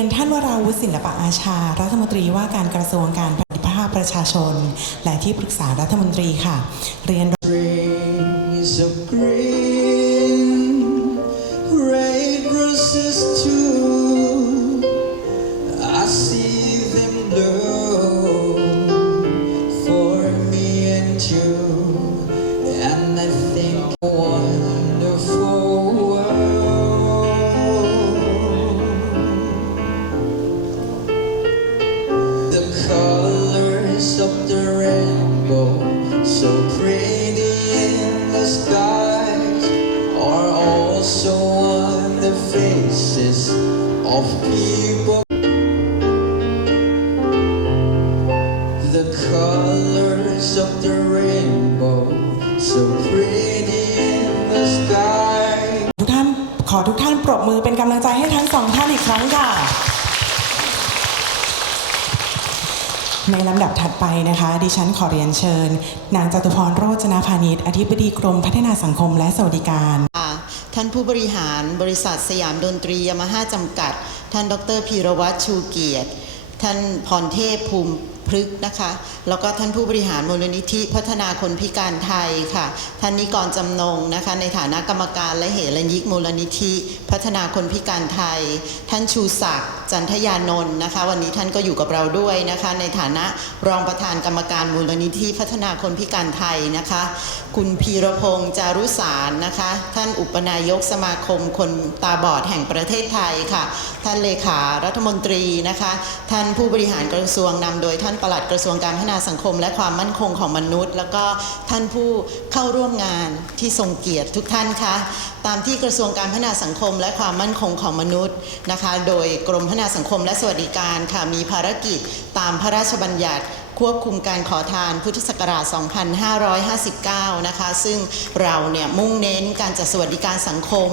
ียนท่านวราวุฒิศิลปะอาชา รัฐมนตรีว่าการกระทรวงการพัฒนาภาคประชาชน และที่ปรึกษารัฐมนตรีค่ะ เรียน colors of the rainbow, so pretty in the skies, are also on the faces of people. ในลำดับถัดไปนะคะ ดิฉันขอเรียนเชิญ นางจตุพรโรจนพานิชอธิบดีกรมพัฒนาสังคมและสวัสดิการค่ะท่านผู้บริหารบริษัทสยามดนตรียามาฮ่าจำกัด ท่านดรพีรวัตรชูเกียรติ ท่านพรเทพภูมิพฤกษ์นะคะ แล้วก็ท่านผู้บริหารมูลนิธิพัฒนาคนพิการไทยค่ะ ท่านนิกรจำนงนะคะ ในฐานะกรรมการและเหรัญยิกมูลนิธิ พัฒนาคนพิการไทย ท่านชูศักดิ์ จันทยานนท์นะคะ วันนี้ท่านก็อยู่กับเราด้วยนะคะ ในฐานะรองประธานกรรมการมูลนิธิพัฒนาคนพิการไทยนะคะ คุณพีรพงษ์จารุสารนะคะ ท่านอุปนายกสมาคมคนตาบอดแห่งประเทศไทยค่ะ ท่านเลขารัฐมนตรีนะคะ ท่านผู้บริหารกระทรวงนำโดยท่านปลัดกระทรวงการพัฒนาสังคม และความมั่นคงของมนุษย์ แล้วก็ท่านผู้เข้าร่วมงานที่ทรงเกียรติทุกท่านคะตามที่กระทรวงการพัฒนาสังคมและความมั่นคงของมนุษย์นะคะ โดยกรมพัฒนาสังคมและสวัสดิการค่ะมีภารกิจตามพระราชบัญญัติ ควบคุมการขอทานพุทธศักราช 2559 นะคะ ซึ่งเราเนี่ยมุ่งเน้นการจัดสวัสดิการสังคม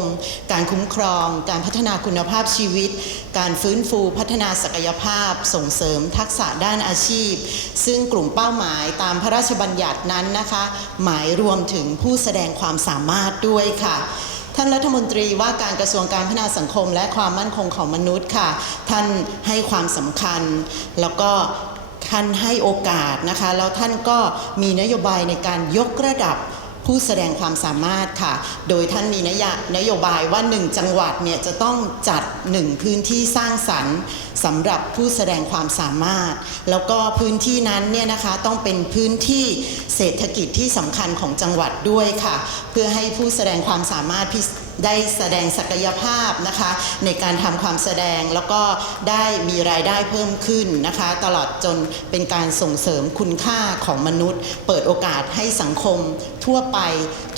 การคุ้มครอง การพัฒนาคุณภาพชีวิต การฟื้นฟูพัฒนาศักยภาพ ส่งเสริมทักษะด้านอาชีพ ซึ่งกลุ่มเป้าหมายตามพระราชบัญญัตินั้นนะคะ หมายรวมถึงผู้แสดงความสามารถด้วยค่ะท่านรัฐมนตรีว่าการกระทรวงการพัฒนาสังคมและความมั่นคงของมนุษย์ค่ะ ท่านให้ความสำคัญ แล้วก็ ท่านให้โอกาสนะคะแล้วท่านก็มีนโยบายในการยกระดับผู้แสดงความสามารถค่ะ โดยท่านมีนโยนโยบายว่าหนึ่งจังหวัดเนี่ยจะต้องจัดหนึ่งพื้นที่สร้างสรรค์สำหรับผู้แสดงความสามารถ แล้วก็พื้นที่นั้นเนี่ยนะคะต้องเป็นพื้นที่เศรษฐกิจที่สำคัญของจังหวัดด้วยค่ะ เพื่อให้ผู้แสดงความสามารถ ได้แสดงศักยภาพนะคะในการทำความแสดงแล้วก็ได้มีรายได้เพิ่มขึ้นนะคะ ตลอดจนเป็นการส่งเสริมคุณค่าของมนุษย์ เปิดโอกาสให้สังคม ทั่วไป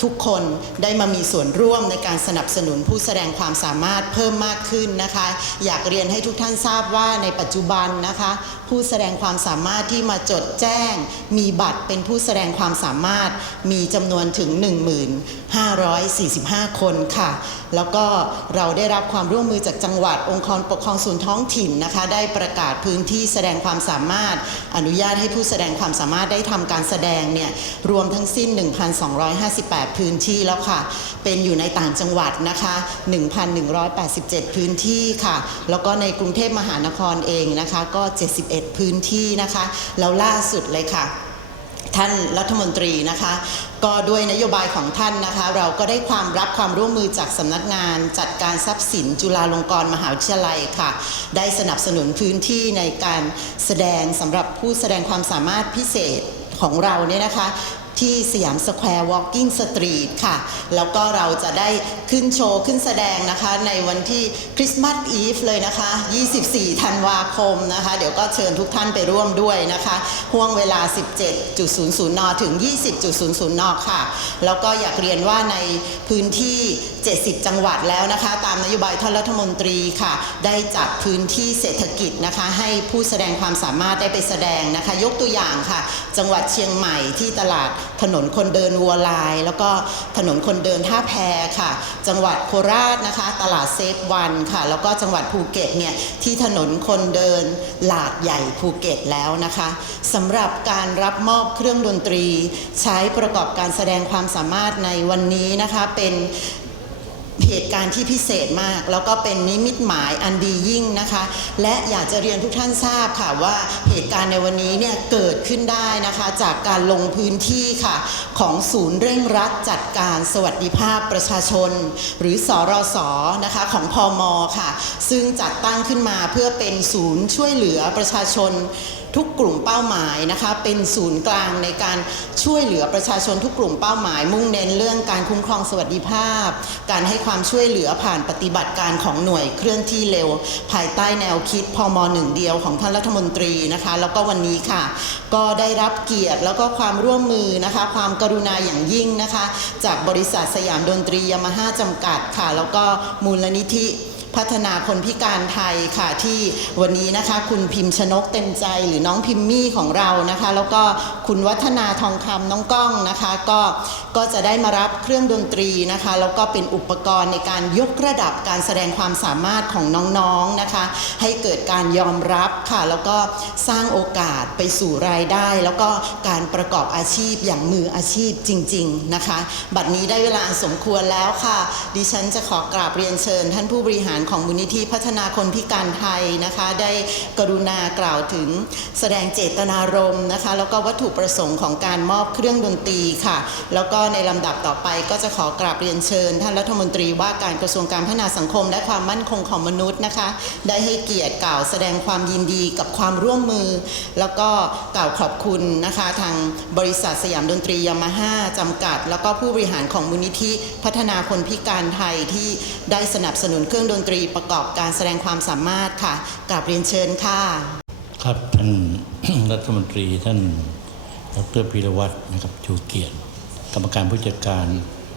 ทุกคนได้มามีส่วนร่วมในการสนับสนุนผู้แสดงความสามารถเพิ่มมากขึ้นนะคะ อยากเรียนให้ทุกท่านทราบว่าในปัจจุบันนะคะ ผู้แสดงความสามารถที่มาจดแจ้ง มีบัตรเป็นผู้แสดงความสามารถมีจำนวนถึง 1545 คนค่ะ แล้วก็เราได้รับความร่วมมือจากจังหวัดองค์กรปกครองส่วนท้องถิ่นนะคะ ได้ประกาศพื้นที่แสดงความสามารถ อนุญาตให้ผู้แสดงความสามารถได้ทำการแสดงเนี่ยรวมทั้งสิ้น 1,258 พื้นที่แล้วค่ะ เป็นอยู่ในต่างจังหวัดนะคะ 1,187 พื้นที่ค่ะ แล้วก็ในกรุงเทพมหานครเองนะคะ ก็ 71 พื้นที่นะคะ แล้วล่าสุดเลยค่ะ ท่านรัฐมนตรีนะคะ ก็ด้วยนโยบายของท่านนะคะ เราก็ได้ความรับความร่วมมือจากสำนักงาน จัดการทรัพย์สินจุฬาลงกรณ์มหาวิทยาลัยค่ะ ได้สนับสนุนพื้นที่ในการแสดงสำหรับผู้แสดงความสามารถพิเศษของเราเนี่ยนะคะ ที่สยามสแควร์วอล์กิ้งสตรีทค่ะ แล้วก็เราจะได้ขึ้นโชว์ ขึ้นแสดงนะคะ ในวันที่คริสต์มาสอีฟเลยนะคะ 24 ธันวาคมนะคะ เดี๋ยวก็เชิญทุกท่านไปร่วมด้วยนะคะห่วงเวลา 17.00 น ถึง 20.00 น ค่ะ แล้วก็อยากเรียนว่าในพื้นที่ 70 จังหวัดแล้วนะคะ ตามนโยบายท่านรัฐมนตรีค่ะ ได้จัดพื้นที่เศรษฐกิจนะคะ ให้ผู้แสดงความสามารถได้ไปแสดงนะคะ ยกตัวอย่างค่ะ จังหวัดเชียงใหม่ที่ตลาดถนนคนเดินวัวลาย แล้วก็ถนนคนเดินท่าแพค่ะ จังหวัดโคราชนะคะ ตลาดเซฟวันค่ะ แล้วก็จังหวัดภูเก็ตเนี่ยที่ถนนคนเดินหลาดใหญ่ภูเก็ตแล้วนะคะสำหรับการรับมอบเครื่องดนตรี ใช้ประกอบการแสดงความสามารถในวันนี้นะคะเป็น เหตุการณ์ที่พิเศษมาก แล้วก็เป็นนิมิตหมายอันดียิ่งนะคะ และอยากจะเรียนทุกท่านทราบค่ะว่าเหตุการณ์ในวันนี้เนี่ยเกิดขึ้นได้นะคะ จากการลงพื้นที่ค่ะ ของศูนย์เร่งรัดจัดการสวัสดิภาพประชาชน หรือสอรสนะคะของพอมค่ะ ซึ่งจัดตั้งขึ้นมาเพื่อเป็นศูนย์ช่วยเหลือประชาชนทุกกลุ่มเป้าหมายนะคะเป็นศูนย์กลางในการช่วยเหลือประชาชนทุกกลุ่มเป้าหมาย มุ่งเน้นเรื่องการคุ้มครองสวัสดิภาพ การให้ความช่วยเหลือผ่านปฏิบัติการของหน่วยเคลื่อนที่เร็ว ภายใต้แนวคิดพมหนึ่งเดียวของท่านรัฐมนตรีนะคะแล้วก็วันนี้ค่ะ ก็ได้รับเกียรติแล้วก็ความร่วมมือนะคะความกรุณาอย่างยิ่งนะคะ จากบริษัทสยามดนตรียามาฮ่าจำกัดค่ะ แล้วก็มูลนิธิ พัฒนาคนพิการไทยค่ะที่วันนี้นะคะ คุณพิมพ์ชนกเต็มใจหรือน้องพิมมี่ของเรานะคะ แล้วก็คุณวัฒนาทองคำน้องก้องนะคะ ก็ก็จะได้มารับเครื่องดนตรีนะคะ แล้วก็เป็นอุปกรณ์ในการยกระดับการแสดงความสามารถของน้องๆนะคะ ให้เกิดการยอมรับค่ะ แล้วก็สร้างโอกาสไปสู่รายได้ แล้วก็การประกอบอาชีพอย่างมืออาชีพจริง ๆนะคะ บัดนี้ได้เวลาสมควรแล้วค่ะ ดิฉันจะขอกราบเรียนเชิญ ท่านผู้บริหารของมูลนิธิพัฒนาคนพิการไทยนะคะ ได้กรุณากล่าวถึงแสดงเจตนารมณ์นะคะ แล้วก็วัตถุประสงค์ของการมอบเครื่องดนตรีค่ะ แล้วก็ในลำดับต่อไปก็จะขอกราบเรียนเชิญ ท่านรัฐมนตรีว่าการกระทรวงการพัฒนาสังคม และความมั่นคงของมนุษย์นะคะ ได้ให้เกียรติกล่าวแสดงความยินดีกับความร่วมมือ แล้วก็กล่าวขอบคุณนะคะทางบริษัทสยามดนตรียามาฮ่าจำกัด แล้วก็ผู้บริหารของมูลนิธิพัฒนาคนพิการไทยที่ได้สนับสนุนเครื่องดนตรีประกอบการแสดงความสามารถค่ะกราบเรียนเชิญค่ะ ครับท่านรัฐมนตรีท่านดรพีรวัตรนะครับชูเกียรติกรรมการผู้จัดการ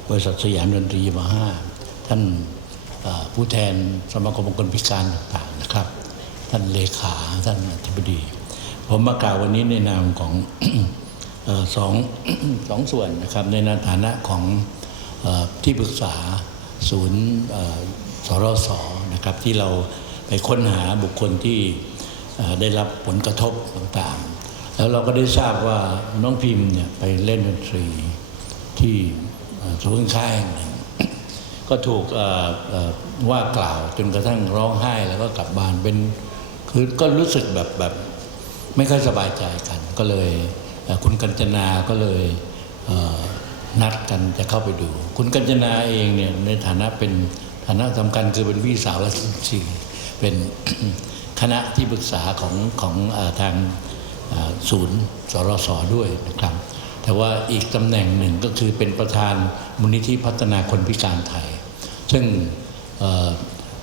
บริษัทสยามดนตรีมาห้าท่านผู้แทนสมาคมองค์กรพิการต่างๆนะครับ ท่านเลขาท่านอธิบดี ผมมากล่าววันนี้ในนามของออสองสองส่วนนะครับในฐานะของอที่ปรึกษาศูนย์ สรสนะครับที่เราไปค้นหาบุคคลที่ได้รับผลกระทบต่างๆ แล้วเราก็ได้ทราบว่าน้องพิมพ์เนี่ยไปเล่นดนตรีที่เอ่อศูนย์ค่าแห่งหนึ่งก็ถูกว่ากล่าวจนกระทั่งร้องไห้แล้วก็กลับบ้านเป็นคือก็รู้สึกแบบแบบไม่ค่อยสบายใจกัน ก็เลยคุณกัญจนาก็เลยนัดกันจะเข้าไปดู คุณกัญจนาเองเนี่ยในฐานะเป็น ฐานะสำคัญคือเป็นพี่สาวและชีเป็นคณะที่ปรึกษาของของอทางศูนย์สรสด้วยนะครับ แต่ว่าอีกตำแหน่งหนึ่งก็คือเป็นประธานมูลนิธิพัฒนาคนพิการไทย ซึ่ง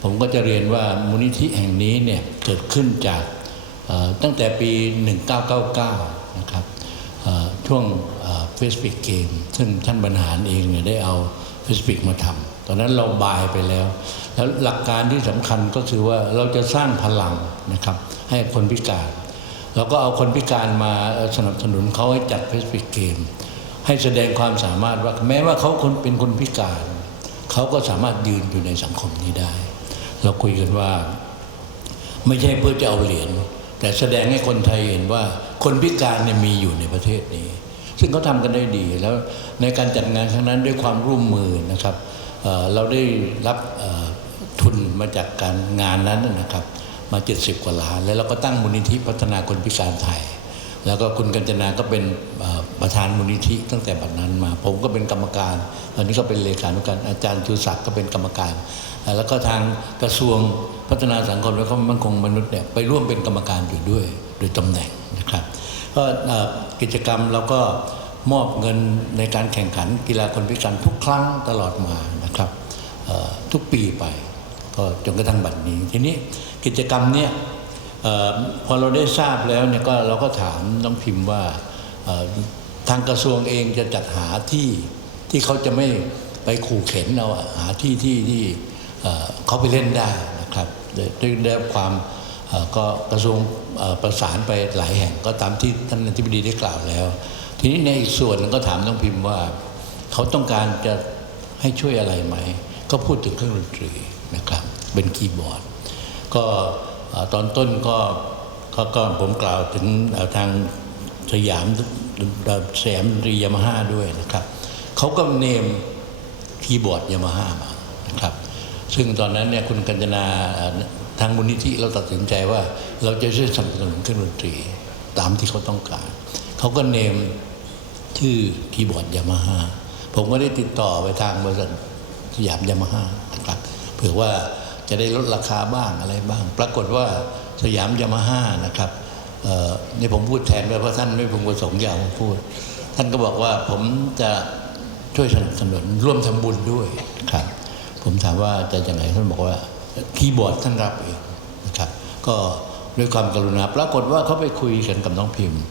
ผมก็จะเรียนว่ามูลนิธิแห่งนี้เนี่ยเกิดขึ้นจากตั้งแต่ปี 1999 นะครับช่วงเฟสปิกเกมซึ่งท่านบรรหารเองเนี่ยได้เอาเฟสปิกมาทำ อนนั้นเราบายไปแล้ว แล้วหลักการที่สำคัญก็คือว่าเราจะสร้างพลังนะครับ ให้คนพิการ เราก็เอาคนพิการมาสนับสนุนเขาให้จัดเฟสปิกเกม ให้แสดงความสามารถว่าแม้ว่าเขาคนเป็นคนพิการ เขาก็สามารถยืนอยู่ในสังคมนี้ได้ เราคุยกันว่า ไม่ใช่เพื่อจะเอาเหรียญแต่แสดงให้คนไทยเห็นว่าคนพิการเนี่ยมีอยู่ในประเทศนี้ ซึ่งเขาทำกันได้ดีแล้วในการจัดงานครั้งนั้นด้วยความร่วมมือนะครับ เราได้รับทุนมาจากการงานนั้นนะครับ มา 70 กว่าล้าน แล้วเราก็ตั้งมูลนิธิพัฒนาคนพิการไทย แล้วก็คุณกัญจนาก็เป็นประธานมูลนิธิตั้งแต่บัดนั้นมา ผมก็เป็นกรรมการ ตอนนี้ก็เป็นเลขานุการอาจารย์ชูศักดิ์ก็เป็นกรรมการ แล้วก็ทางกระทรวงพัฒนาสังคมและความมั่นคงมนุษย์เนี่ยไปร่วมเป็นกรรมการอยู่ด้วยโดยตำแหน่งนะครับก็กิจกรรมเราก็ มอบเงินในการแข่งขันกีฬาคนพิการทุกครั้งตลอดมานะครับทุกปีไป ก็จนกระทั่งบัดนี้ ทีนี้กิจกรรมเนี่ยอพอเราได้ทราบแล้วเนี่ยก็เราก็ถามน้องพิมพ์ว่าทางกระทรวงเองจะจัดหาที่ที่เขาจะไม่ไปขู่เข็นเราหาที่ที่ที่เขาไปเล่นได้นะครับด้วยได้รับความก็กระทรวงประสานไปหลายแห่งก็ตามที่ท่านอธิบดีได้กล่าวแล้ว ทีนี้ในอีกส่วนนึงก็ถามน้องพิมพ์ว่า เขาต้องการจะให้ช่วยอะไรไหม ก็พูดถึงเครื่องดนตรีนะครับ เป็นคีย์บอร์ด ก็ตอนต้นก็ก็ก็ผมกล่าวถึงทางสยามสยามดนตรียามาฮ่าด้วยนะครับ เขาก็เนมคีย์บอร์ดยามาฮ่ามานะครับ ซึ่งตอนนั้นเนี่ยคุณกัญจนาทางมูลนิธิเราตัดสินใจว่า เราจะช่วยสนับสนุนเครื่องดนตรี ตามที่เขาต้องการ เขาก็เนม ชื่อคีย์บอร์ดยามาฮ่าผมก็ได้ติดต่อไปทางบริษัทสยามยามาฮ่านะครับเผื่อว่าจะได้ลดราคาบ้างอะไรบ้าง ปรากฏว่าสยามยามาฮ่านะครับนี่ผมพูดแทนไปเพราะท่านไม่พึงประสงค์อยากพูด ท่านก็บอกว่าผมจะช่วยสนับสนุนร่วมทำบุญด้วยครับ ผมถามว่าจะยังไงท่านบอกว่าคีย์บอร์ดท่านรับเองนะครับ ก็ด้วยความกรุณาปรากฏว่าเขาไปคุยกันกับน้องพิมพ์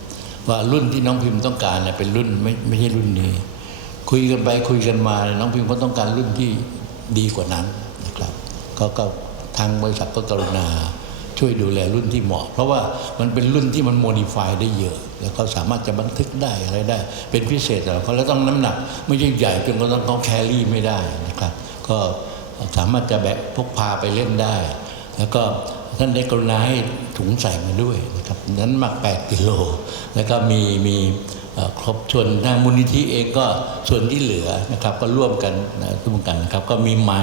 ว่ารุ่นที่น้องพิมพ์ต้องการเนี่ยเป็นรุ่นไม่ไม่ใช่รุ่นนี้ คุยกันไปคุยกันมา น้องพิมพ์ก็ต้องการรุ่นที่ดีกว่านั้นนะครับก็ก็ทางบริษัทก็กรุณาช่วยดูแลรุ่นที่เหมาะ เพราะว่ามันเป็นรุ่นที่มันโมดิฟายได้เยอะ แล้วก็สามารถจะบันทึกได้อะไรได้ เป็นพิเศษแต่เขาแล้วต้องน้ำหนัก ไม่ใช่ใหญ่จนก็ต้องเขาแครี่ไม่ได้นะครับ ก็สามารถจะแบกพกพาไปเล่นได้ แล้วก็ ท่านได้กรุณาให้ถุงใส่มาด้วยนะครับนั้นมัก8 กิโล แล้วก็มีมีครบส่วนทางมูลนิธิเองก็ส่วนที่เหลือนะครับก็ร่วมกันนะร่วมกันนะครับก็มีไม้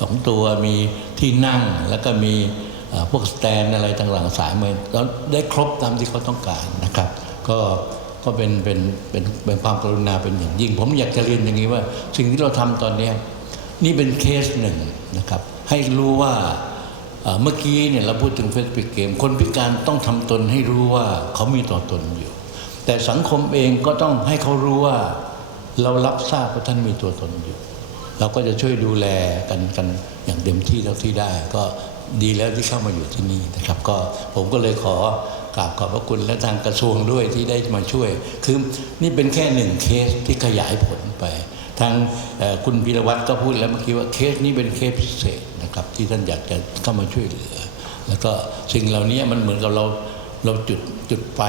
สองตัวมีที่นั่งแล้วก็มีพวกสแตนอะไรต่างๆสายมือแล้วได้ครบตามที่เขาต้องการนะครับ ก็ก็เป็นเป็นเป็นเป็นความกรุณาเป็นอย่างยิ่ง ผมอยากจะเรียนอย่างนี้ว่า สิ่งที่เราทำตอนนี้นี่เป็นเคสหนึ่งนะครับ ให้รู้ว่า เมื่อกี้เนี่ยเราพูดถึงเฟสปิกเกม คนพิการต้องทำตนให้รู้ว่าเขามีตัวตนอยู่ แต่สังคมเองก็ต้องให้เขารู้ว่าเรารับทราบว่าท่านมีตัวตนอยู่ เราก็จะช่วยดูแลกันกันอย่างเต็มที่เท่าที่ได้ ก็ดีแล้วที่เข้ามาอยู่ที่นี่นะครับ ก็ผมก็เลยขอกราบขอบพระคุณและทางกระทรวงด้วยที่ได้มาช่วย คือนี่เป็นแค่หนึ่งเคสที่ขยายผลไป ทางคุณพีรวัตรก็พูดแล้วเมื่อกี้ว่าเคสนี้เป็นเคสพิเศษ นะครับ ที่ท่านอยากจะเข้ามาช่วยเหลือ แล้วก็สิ่งเหล่านี้มันเหมือนกับเราเราจุดจุดไฟ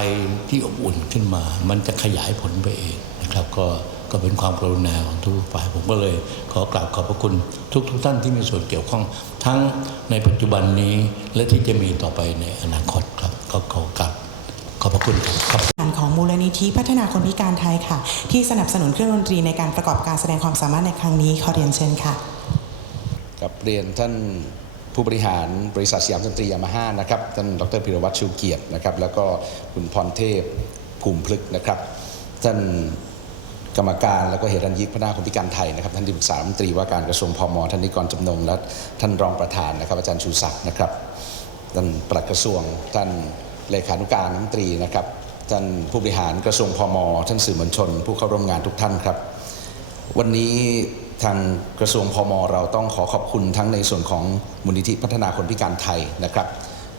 ที่อบอุ่นขึ้นมา มันจะขยายผลไปเองนะครับ ก็ก็เป็นความกรุณาของทุกฝ่ายผมก็เลย ขอกราบขอบพระคุณทุกทุกท่านที่มีส่วนเกี่ยวข้อง ทั้งในปัจจุบันนี้และที่จะมีต่อไปในอนาคตครับก็ขอกราบขอบพระคุณครับครับงานของมูลนิธิพัฒนาคนพิการไทยค่ะ ที่สนับสนุนเครื่องดนตรีในการประกอบการแสดงความสามารถในครั้งนี้ขอเรียนเชิญค่ะ กับเรียนท่านผู้บริหารบริษัทสยามดนตรียามาฮ่านะครับท่านดรพิรวัตรชูเกียรตินะครับ แล้วก็คุณพรเทพภูมิพลึกนะครับ ท่านกรรมการแล้วก็เหรัญยิกพนาคนพิการไทยนะครับท่านที่ปรึกษารัฐมนตรีว่าการกระทรวงพมท่านนิกรจำนงและท่านรองประธานนะครับอาจารย์ชูศักดิ์นะครับท่านปลัดกระทรวงท่านเลขานุการรัฐมนตรีนะครับท่านผู้บริหารกระทรวงพมท่านสื่อมวลชน ผู้เข้าร่วมงานทุกท่านครับ วันนี้ ทางกระทรวงพมเราต้องขอขอบคุณทั้งในส่วนของมูลนิธิพัฒนาคนพิการไทยนะครับ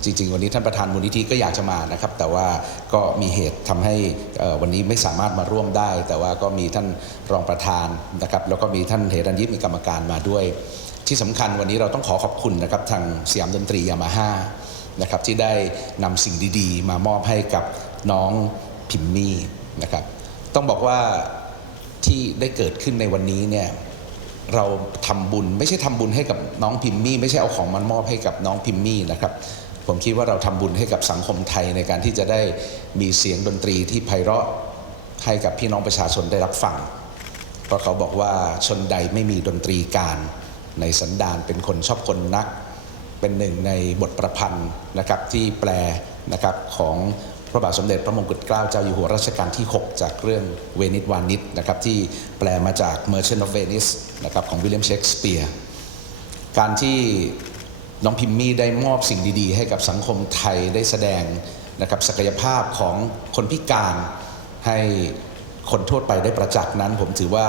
จริง ๆ วันนี้ท่านประธานมูลนิธิก็อยากจะมานะครับ แต่ว่าก็มีเหตุทำให้วันนี้ไม่สามารถมาร่วมได้ แต่ว่าก็มีท่านรองประธานนะครับ แล้วก็มีท่านเหรัญยิปมีกรรมการมาด้วย ที่สำคัญวันนี้เราต้องขอขอบคุณนะครับทางสยามดนตรียามาฮ่านะครับที่ได้นำสิ่งดีๆ มามอบให้กับน้องพิมมี่นะครับ ต้องบอกว่าที่ได้เกิดขึ้นในวันนี้เนี่ย เราทำบุญไม่ใช่ทำบุญให้กับน้องพิมมี่ไม่ใช่เอาของมันมอบให้กับน้องพิมมี่นะครับ ผมคิดว่าเราทำบุญให้กับสังคมไทยในการที่จะได้มีเสียงดนตรีที่ไพเราะให้กับพี่น้องประชาชนได้รับฟัง เพราะเขาบอกว่าชนใดไม่มีดนตรีการในสันดานเป็นคนชอบคนนัก เป็นหนึ่งในบทประพันธ์นะครับที่แปลนะครับของ ระบาทสมเด็จพระมงกุฎเกล้าเจ้าอยู่หัวรัชกาลที่ 6 จากเรื่องเวนิสวานิสนะครับที่แปลมาจาก Merchant of Venice นะครับของวิลเลียมเชกสเปียร์การที่น้องพิมมี่ได้มอบสิ่งดี ๆ ให้กับสังคมไทยได้แสดงนะครับศักยภาพของคนพิการให้คนทั่วไปได้ประจักษ์นั้น ผมถือว่า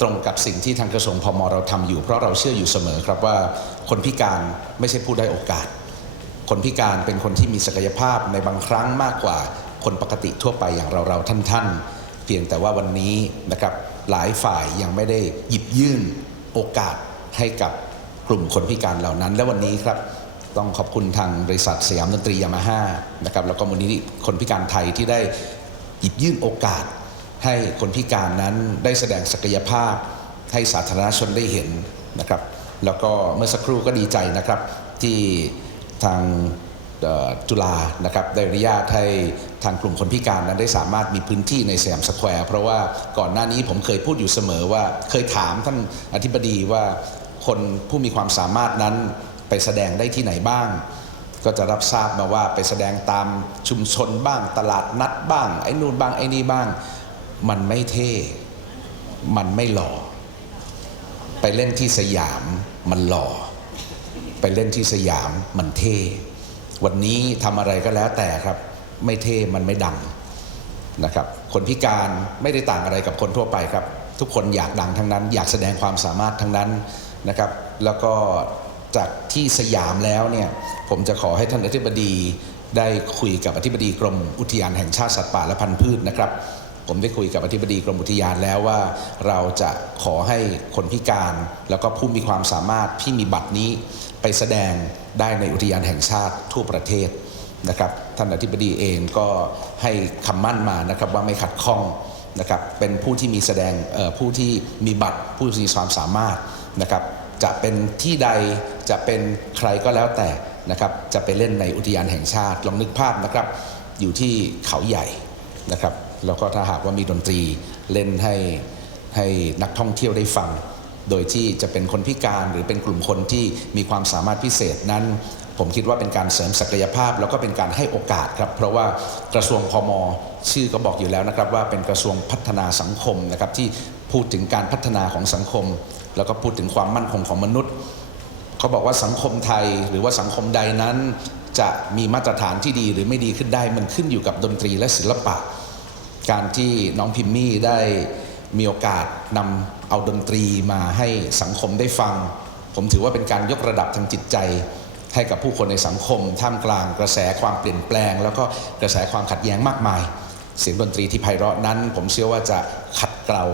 ตรงกับสิ่งที่ทางกระทรวงพมเราทำอยู่ เพราะเราเชื่ออยู่เสมอครับว่าคนพิการไม่ใช่ผู้ได้โอกาส คนพิการเป็นคนที่มีศักยภาพในบางครั้งมากกว่าคนปกติทั่วไปอย่างเราเราท่านๆ เพียงแต่ว่าวันนี้นะครับหลายฝ่ายยังไม่ได้หยิบยื่นโอกาสให้กับกลุ่มคนพิการเหล่านั้น และวันนี้ครับต้องขอบคุณทางบริษัทสยามดนตรียามาฮ่านะครับแล้วก็มูลนิธิคนพิการไทยที่ได้หยิบยื่นโอกาส ให้คนพิการนั้นได้แสดงศักยภาพ ให้สาธารณชนได้เห็นนะครับ แล้วก็เมื่อสักครู่ก็ดีใจนะครับที่ ทางจุฬานะครับได้อนุญาตให้ทางกลุ่มคนพิการนั้นได้สามารถมีพื้นที่ในสยามสแควร์เพราะว่าก่อนหน้านี้ผมเคยพูดอยู่เสมอว่าเคยถามท่านอธิบดีว่าคนผู้มีความสามารถนั้นไปแสดงได้ที่ไหนบ้าง ก็จะรับทราบมาว่าไปแสดงตามชุมชนบ้าง ตลาดนัดบ้าง ไอ้นู่นบ้างไอ้นี่บ้าง มันไม่เท่ มันไม่หล่อ ไปเล่นที่สยามมันหล่อ ไปเล่นที่สยามมันเท่ วันนี้ทำอะไรก็แล้วแต่ครับ ไม่เท่มันไม่ดังนะครับ คนพิการไม่ได้ต่างอะไรกับคนทั่วไปครับ ทุกคนอยากดังทั้งนั้น อยากแสดงความสามารถทั้งนั้นนะครับ แล้วก็จากที่สยามแล้วเนี่ยผมจะขอให้ท่านอธิบดีได้คุยกับอธิบดีกรมอุทยานแห่งชาติสัตว์ป่าและพันธุ์พืชนะครับ ผมได้คุยกับอธิบดีกรมอุทยานแล้วว่า เราจะขอให้คนพิการ แล้วก็ผู้มีความสามารถที่มีบัตรนี้ ไปแสดงได้ในอุทยานแห่งชาติทั่วประเทศนะครับท่านอธิบดีเองก็ให้คำมั่นมานะครับว่าไม่ขัดข้องนะครับเป็นผู้ที่มีแสดงผู้ที่มีบัตรผู้ที่มีความสามารถนะครับจะเป็นที่ใดจะเป็นใครก็แล้วแต่นะครับจะไปเล่นในอุทยานแห่งชาติลองนึกภาพนะครับอยู่ที่เขาใหญ่นะครับแล้วก็ถ้าหากว่ามีดนตรีเล่นให้ให้นักท่องเที่ยวได้ฟัง โดยที่จะเป็นคนพิการหรือเป็นกลุ่มคนที่มีความสามารถพิเศษนั้น ผมคิดว่าเป็นการเสริมศักยภาพ แล้วก็เป็นการให้โอกาสครับ เพราะว่ากระทรวงพมชื่อก็บอกอยู่แล้วนะครับว่าเป็นกระทรวงพัฒนาสังคมนะครับที่พูดถึงการพัฒนาของสังคม แล้วก็พูดถึงความมั่นคงของมนุษย์เขาบอกว่าสังคมไทยหรือว่าสังคมใดนั้นจะมีมาตรฐานที่ดีหรือไม่ดีขึ้นได้มันขึ้นอยู่กับดนตรีและศิลปะ การที่น้องพิมมี่ได้ มีโอกาสนำเอาดนตรีมาให้สังคมได้ฟัง ผมถือว่าเป็นการยกระดับทางจิตใจ ให้กับผู้คนในสังคม ท่ามกลางกระแสความเปลี่ยนแปลง แล้วก็กระแสความขัดแย้งมากมาย เสียงดนตรีที่ไพเราะนั้น ผมเชื่อว่าจะขัดเกลา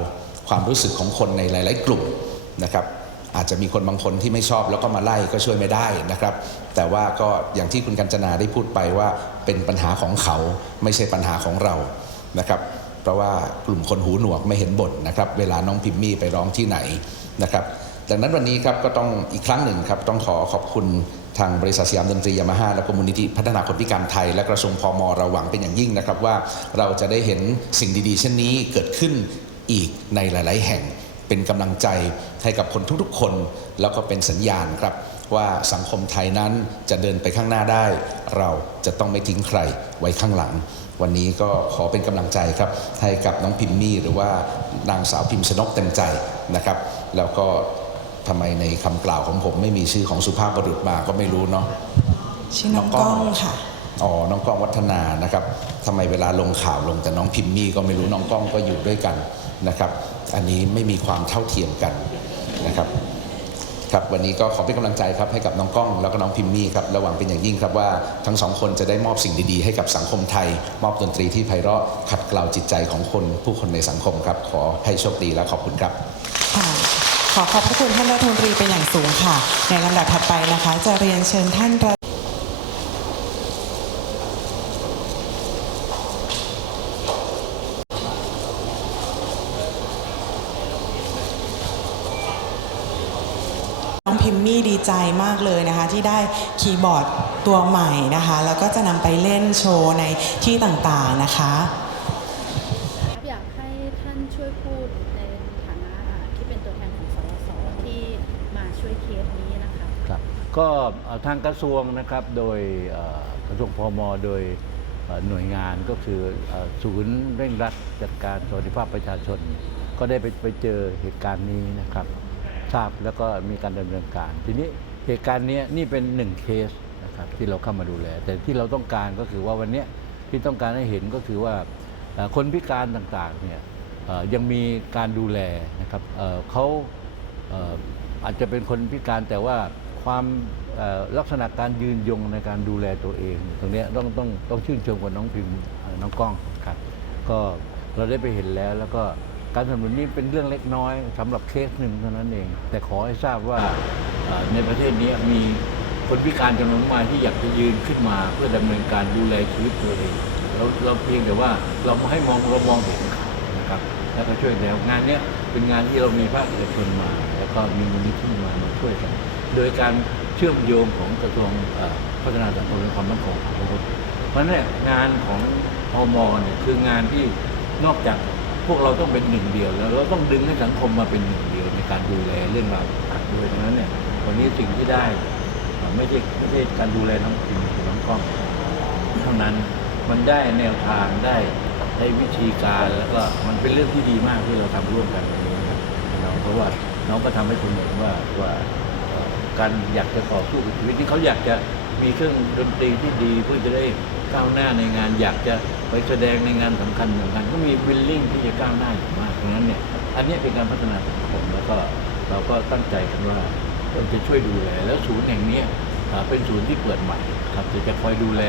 ความรู้สึกของคนในหลาย ๆ กลุ่มนะครับอาจจะมีคนบางคนที่ไม่ชอบแล้วก็มาไล่ก็ช่วยไม่ได้นะครับ แต่ว่าก็อย่างที่คุณกัญจนาได้พูดไปว่าเป็นปัญหาของเขาไม่ใช่ปัญหาของเรานะครับ เพราะว่ากลุ่มคนหูหนวกไม่เห็นบ่นะครับ เวลาน้องพิมมี่ไปร้องที่ไหนนะครับดังนั้นวันนี้ครับก็ต้องอีกครั้งหนึ่งครับต้องขอขอบคุณทางบริษัทสยามดนตรียามาฮ่าและก็มูลนิธิพัฒนาคนพิการไทย และกระทรวงพมเราหวังเป็นอย่างยิ่งนะครับว่าเราจะได้เห็นสิ่งดีๆ เช่นนี้เกิดขึ้นอีกในหลาย ๆ แห่งเป็นกำลังใจให้กับคนทุกๆ คน แล้วก็เป็นสัญญาณครับว่าสังคมไทยนั้นจะเดินไปข้างหน้าได้ เราจะต้องไม่ทิ้งใครไว้ข้างหลัง วันนี้ก็ขอเป็นกำลังใจครับให้กับน้องพิมมี่หรือว่านางสาวพิมชนกเต็มใจนะครับ แล้วก็ทำไมในคำกล่าวของผมไม่มีชื่อของสุภาพบุรุษมาก็ไม่รู้เนาะชื่อน้องกล้องค่ะอ๋อ น้องกล้องวัฒนานะครับทำไมเวลาลงข่าวลงแต่น้องพิมมี่ก็ไม่รู้น้องกล้องก็อยู่ด้วยกันนะครับ อันนี้ไม่มีความเท่าเทียมกันนะครับ ครับวันนี้ก็ขอเป็นกำลังใจครับให้กับน้องกล้องแล้วก็น้องพิมมี่ครับระหวังเป็นอย่างยิ่งครับว่าทั้งสองคนจะได้มอบสิ่งดีๆ ให้กับสังคมไทย มอบดนตรีที่ไพเราะขัดเกลาจิตใจของคนผู้คนในสังคมครับขอให้โชคดีและขอบคุณครับค่ะขอขอบพระคุณท่านรัฐมนตรีเป็นอย่างสูงค่ะ ในลำดับถัดไปนะคะ จะเรียนเชิญท่านรองพิมมี่ดี ใจมากเลยนะคะ ที่ได้คีย์บอร์ดตัวใหม่นะคะ แล้วก็จะนำไปเล่นโชว์ในที่ต่างๆนะคะอยากให้ท่านช่วยพูดในฐานะอ่าที่เป็นตัวแทนของสสที่มาช่วยเคสนี้นะคะครับก็เอ่อทางกระทรวงนะครับโดยเอ่อกระทรวงพมโดยเอ่อหน่วยงานก็คือเอ่อศูนย์เร่งรัดจัดการสวัสดิภาพประชาชน ก็ได้ไปไปเจอเหตุการณ์นี้นะครับ ทราบแล้วก็มีการดำเนินการ ทีนี้เหตุการณ์นี้นี่เป็นหนึ่งเคสนะครับที่เราเข้ามาดูแล แต่ที่เราต้องการก็คือว่าวันนี้ที่ต้องการให้เห็นก็คือว่าคนพิการต่างๆเนี่ยยังมีการดูแลนะครับเขาอาจจะเป็นคนพิการแต่ว่าความลักษณะการยืนยงในการดูแลตัวเอง ตรงนี้ต้องต้องต้องชื่นชมกับน้องพิมพ์น้องกล้องครับก็เราได้ไปเห็นแล้วแล้วก็ การสนับสนุนนี้เป็นเรื่องเล็กน้อยสำหรับเคสหนึ่งเท่านั้นเอง แต่ขอให้ทราบว่าในประเทศนี้มีคนพิการจำนวนมากที่อยากจะยืนขึ้นมา เพื่อดำเนินการดูแลชีวิตตัวเองเราเราเพียงแต่ว่าเราไม่ให้มองเรามองเห็นนะครับ แล้วก็ช่วยแล้วงานนี้เป็นงานที่เรามีภาคเอกชนมา แล้วก็มีมูลนิธิมามาช่วยกัน โดยการเชื่อมโยงของกระทรวงพัฒนาสังคมและความมั่นคงของมนุษย์เพราะนั้นงานของพมเนี่ยคืองานที่นอกจาก พวกเราต้องเป็นหนึ่งเดียวแล้วเราต้องดึงให้สังคมมาเป็นหนึ่งเดียวในการดูแลเรื่องราวต่างๆด้วยดังนั้นเนี่ยวันนี้สิ่งที่ได้ไม่ใช่ไม่ใช่การดูแลน้องพิมน้องกล้องเท่านั้นมันได้แนวทางได้ได้วิธีการแล้วก็มันเป็นเรื่องที่ดีมากที่เราทำร่วมกันตรงนี้นะครับน้องเพราะว่าน้องก็ทำให้คนเห็นว่าว่าการอยากจะต่อสู้กับชีวิตที่เขาอยากจะมีเครื่องดนตรีที่ดีเพื่อจะได้ ก้าวหน้าในงานอยากจะไปแสดงในงานสำคัญสำคัญก็มีวิลลิ่งที่จะก้าวหน้าอยู่มากดังนั้นเนี่ยอันนี้เป็นการพัฒนาสังคมแล้วก็เราก็ตั้งใจกันว่าเราจะช่วยดูแลแล้วศูนย์แห่งนี้เป็นศูนย์ที่เปิดใหม่ครับจะจะคอยดูแล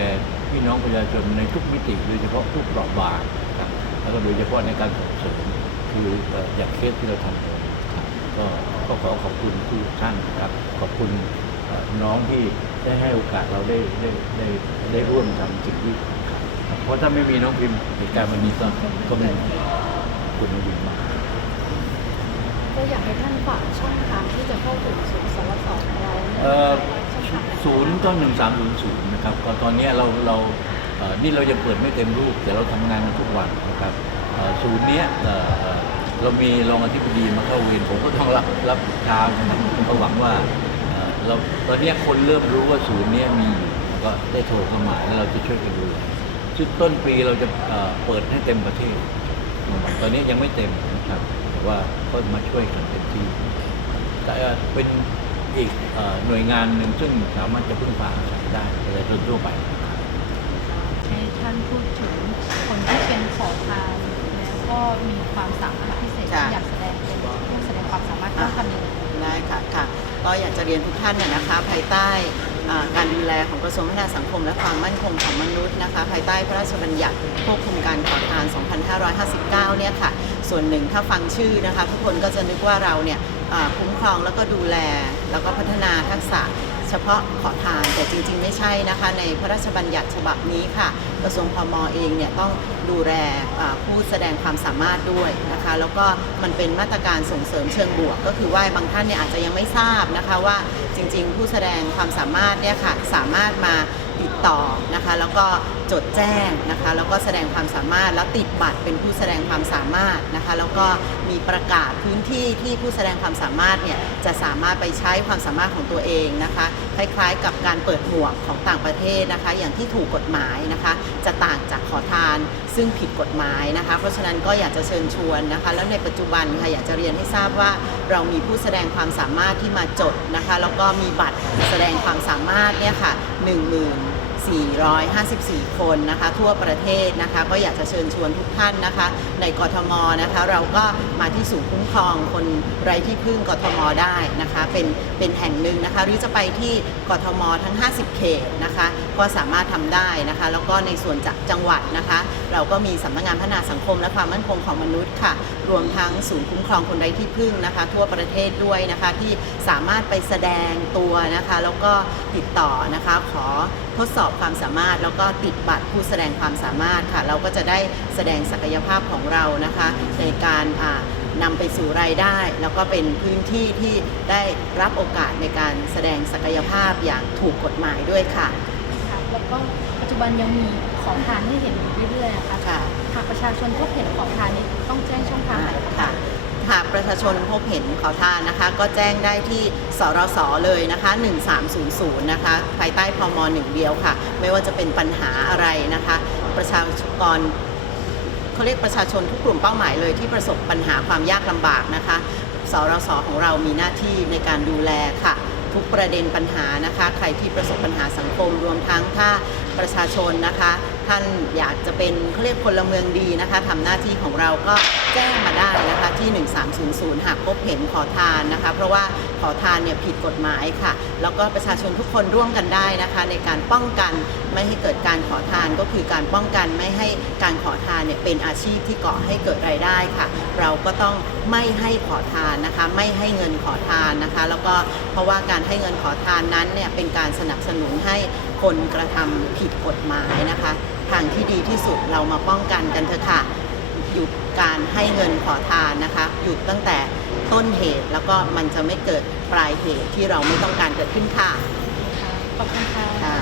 พี่น้องประชาชนในทุกมิติโดยเฉพาะทุกเปราะบางแล้วก็โดยเฉพาะในการส่งเสริมคืออย่างเคสที่เราทำเลยก็ขอขอบคุณทุกท่านครับขอบคุณน้องที่ ได้ให้โอกาสเราได้ได้ได้ได้ร่วมทำสิ่งที่ครับเพราะถ้าไม่มีน้องพิมพ์เหตุการณ์วันนี้ก็ก็ไม่มีคุณน้องพิมพ์มากก็อยากให้ท่านฝากช่องทางที่จะเข้าถึงศูนย์สวสของเราเนี่ยเอ่อช่องทางไหนศูนย์ก็หนึ่งสามศูนย์ศูนย์นะครับก็ตอนเนี้ยเราเราเอ่อนี่เรายังเปิดไม่เต็มรูป แต่เราทำงานกันทุกวันนะครับเอ่อศูนย์เนี้ยเอ่อเอ่อเรามีรองอธิบดีมาเข้าเวรผมก็ต้องรับรับเช้านะครับก็หวังว่า เราตอนนี้คนเริ่มรู้ว่าศูนย์นี้มีอยู่ก็ได้โทรเข้ามาแล้วเราจะช่วยกันดูแลซึ่งต้นปีเราจะเปิดให้เต็มประเทศ ตอนนี้ยังไม่เต็มนะครับแต่ว่าก็มาช่วยกันเต็มที่แต่เป็นอีกหน่วยงานหนึ่งซึ่งสามารถจะพึ่งพาอาศัยได้ประชาชนทั่วไปให้ท่านพูดถึงคนที่เป็นขอทานแล้วก็มีความสามารถพิเศษที่อยากแสดงเป็นผู้แสดงความสามารถต้องทำยัง ก็อยากจะเรียนทุกท่านเนี่ยนะคะภายใต้การดูแลของกระทรวงพัฒนาสังคม และความมั่นคงของมนุษย์นะคะภายใต้พระราชบัญญัติควบคุมการขอทาน 2559 เนี่ยค่ะ ส่วนหนึ่งถ้าฟังชื่อนะคะทุกคนก็จะนึกว่าเราเนี่ยคุ้มครองแล้วก็ดูแลแล้วก็พัฒนาทักษะ เฉพาะขอทานแต่จริง ๆ ไม่ใช่นะคะ ในพระราชบัญญัติฉบับนี้ค่ะ กระทรวงพมเองเนี่ยต้องดูแลผู้แสดงความสามารถด้วยนะคะ แล้วก็มันเป็นมาตรการส่งเสริมเชิงบวก ก็คือว่าบางท่านเนี่ยอาจจะยังไม่ทราบนะคะว่าจริง ๆ ผู้แสดงความสามารถเนี่ยค่ะสามารถมา ต่อนะคะแล้วก็จดแจ้งนะคะแล้วก็แสดงความสามารถแล้วติดบัตรเป็นผู้แสดงความสามารถนะคะแล้วก็มีประกาศพื้นที่ที่ผู้แสดงความสามารถเนี่ยจะสามารถไปใช้ความสามารถของตัวเองนะคะคล้ายๆ กับการเปิดหมวกของต่างประเทศนะคะอย่างที่ถูกกฎหมายนะคะจะต่างจากขอทานซึ่งผิดกฎหมายนะคะเพราะฉะนั้นก็อยากจะเชิญชวนนะคะแล้วในปัจจุบันค่ะอยากจะเรียนให้ทราบว่าเรามีผู้แสดงความสามารถที่มาจดนะคะแล้วก็มีบัตรแสดงความสามารถเนี่ยค่ะ1 0,000 454 คนนะคะทั่วประเทศนะคะก็อยากจะเชิญชวนทุกท่านนะคะ ในกทมนะคะเราก็มาที่ศูนย์คุ้มครองคนไร้ที่พึ่งกทมได้นะคะเป็นเป็นแห่งหนึ่งนะคะหรือจะไปที่กทมทั้ง 50 เขตนะคะก็สามารถทำได้นะคะแล้วก็ในส่วนจากจังหวัดนะคะ เราก็มีสำนักงานพัฒนาสังคมและความมั่นคงของมนุษย์ค่ะ รวมทั้งศูนย์คุ้มครองคนไร้ที่พึ่งนะคะ ทั่วประเทศด้วยนะคะที่สามารถไปแสดงตัวนะคะ แล้วก็ติดต่อนะคะขอทดสอบความสามารถ แล้วก็ติดบัตรผู้แสดงความสามารถค่ะ เราก็จะได้แสดงศักยภาพของเรานะคะในการอ่านำไปสู่รายได้ แล้วก็เป็นพื้นที่ที่ได้รับโอกาสในการแสดงศักยภาพอย่างถูกกฎหมายด้วยค่ะค่ะแล้วก็ปัจจุบันยังมีของทานให้เห็นเรื่อยๆนะคะค่ะหากประชาชนพบเห็นของทานนี้ต้องแจ้งช่องทางไหนคะค่ะ หากประชาชนพบเห็นขอทานนะคะ ก็แจ้งได้ที่สรสเลยนะคะ 1300 นะคะภายใต้พมหนึ่งเดียวค่ะ ไม่ว่าจะเป็นปัญหาอะไรนะคะ ประชากรเขาเรียกประชาชนทุกกลุ่มเป้าหมายเลยที่ประสบปัญหาความยากลำบากนะคะสรสของเรามีหน้าที่ในการดูแลค่ะ ทุกประเด็นปัญหานะคะ ใครที่ประสบปัญหาสังคมรวมทั้งถ้าประชาชนนะคะ ท่านอยากจะเป็นเขาเรียกพลเมืองดีนะคะทำหน้าที่ของเราก็แจ้งมาได้นะคะที่ 1300 หากพบเห็นขอทานนะคะ เพราะว่าขอทานเนี่ยผิดกฎหมายค่ะ แล้วก็ประชาชนทุกคนร่วมกันได้นะคะ ในการป้องกันไม่ให้เกิดการขอทานก็คือการป้องกันไม่ให้การขอทานเนี่ยเป็นอาชีพที่ก่อให้เกิดรายได้ค่ะ เราก็ต้องไม่ให้ขอทานนะคะ ไม่ให้เงินขอทานนะคะ แล้วก็เพราะว่าการให้เงินขอทานนั้นเนี่ยเป็นการสนับสนุนให้ คนกระทำผิดกฎหมายนะคะ ทางที่ดีที่สุดเรามาป้องกันกันเถอะค่ะ หยุดการให้เงินขอทานนะคะ หยุดตั้งแต่ต้นเหตุแล้วก็มันจะไม่เกิดปลายเหตุที่เราไม่ต้องการเกิดขึ้นค่ะ ขอบคุณค่ะ